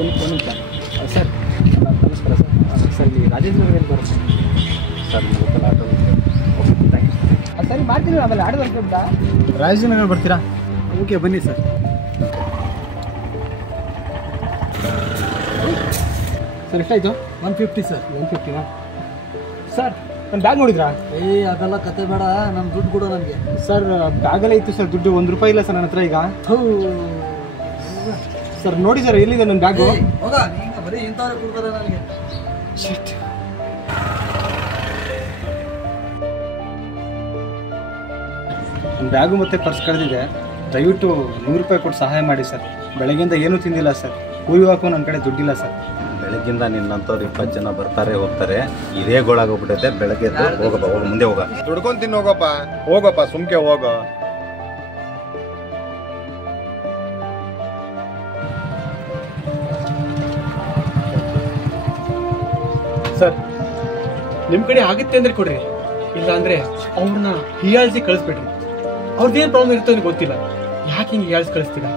ಒಂದು ನಿಮಿಷ ಸರ್. ನಮಸ್ಕಾರ ಸರ್. ಸರ್ ಇಲ್ಲಿ ರಾಜೇಂದ್ರ ನಗರ ಬರುತ್ತೆ sir. Local auto. Okay thank you sir. ಸರಿ ಮಾಡ್ತೀನಿ. ಆಮೇಲೆ ಆಟೋ ಬರ್ತೀರಾ? ರಾಜೇಂದ್ರ ನಗರ ಬರ್ತೀರಾ? ಓಕೆ ಬನ್ನಿ ಸರ್. ಸರ್ ಎಷ್ಟಾಯಿತು? 150 ಸರ್. 150ನಾ ಸರ್? ನನ್ನ ಬ್ಯಾಗ್ ನೋಡಿದ್ರಾ? ಅದೆಲ್ಲ ಕತೆ ಬೇಡ, ನನ್ನ ದುಡ್ಡು ಕೊಡು ನನಗೆ. ಸರ್ ಬ್ಯಾಗಲ್ಲೇ ಇತ್ತು ಸರ್ ದುಡ್ಡು. 1 ರೂಪಾಯಿ ಇಲ್ಲ ಸರ್ ನನ್ನ ಹತ್ರ ಈಗ. ಸರ್ ನೋಡಿ ಸರ್ ಎಲ್ಲಿದೆ ನನ್ನ ಬ್ಯಾಗು? ಹೌದಾ? ಈಗ ಬರೀ ಇಂಥವ್ರೆ ಕೊಡ್ತಾರೆ ನನಗೆ. ನನ್ನ ಬ್ಯಾಗು ಮತ್ತು ಪರ್ಸ್ ಕಳೆದಿದೆ. ದಯವಿಟ್ಟು 100 ರೂಪಾಯಿ ಕೊಟ್ಟು ಸಹಾಯ ಮಾಡಿ ಸರ್. ಬೆಳಗ್ಗೆಯಿಂದ ಏನೂ ತಿಂದಿಲ್ಲ ಸರ್. ಊರಿಗೆ ಹಾಕೋ ನನ್ನ ಕಡೆ ದುಡ್ಡಿಲ್ಲ ಸರ್. ಬೆಳಗ್ಗಿಂದ ನಿನ್ನಂಥವ್ರು 20 ಜನ ಬರ್ತಾರೆ ಹೋಗ್ತಾರೆ. ಇದೇ ಗೋಳಾಗೋಗ್ಬಿಟ್ಟೈತೆ. ಬೆಳಗ್ಗೆ ಹೋಗಪ್ಪ, ಹೋಗ ಮುಂದೆ ಹೋಗ. ದುಡ್ಕೊಂಡ್ ತಿನ್ನು ಹೋಗಪ್ಪ ಸುಮ್ಕೆ ಹೋಗೋ. ಸರ್ ನಿಮ್ಮ ಕಡೆ ಆಗುತ್ತೆ ಅಂದರೆ ಕೊಡ್ರಿ, ಇಲ್ಲ ಅಂದರೆ ಅವ್ರನ್ನ ಹೀಯಾಳಿಸಿ ಕಳಿಸ್ಬಿಡ್ರಿ. ಅವ್ರದ್ದೇನು ಪ್ರಾಬ್ಲಮ್ ಇರುತ್ತೋ ಗೊತ್ತಿಲ್ಲ. ಯಾಕೆ ಹಿಂಗೆ ಹೀಯಾಳಿಸಿ ಕಳಿಸ್ತೀರಾ?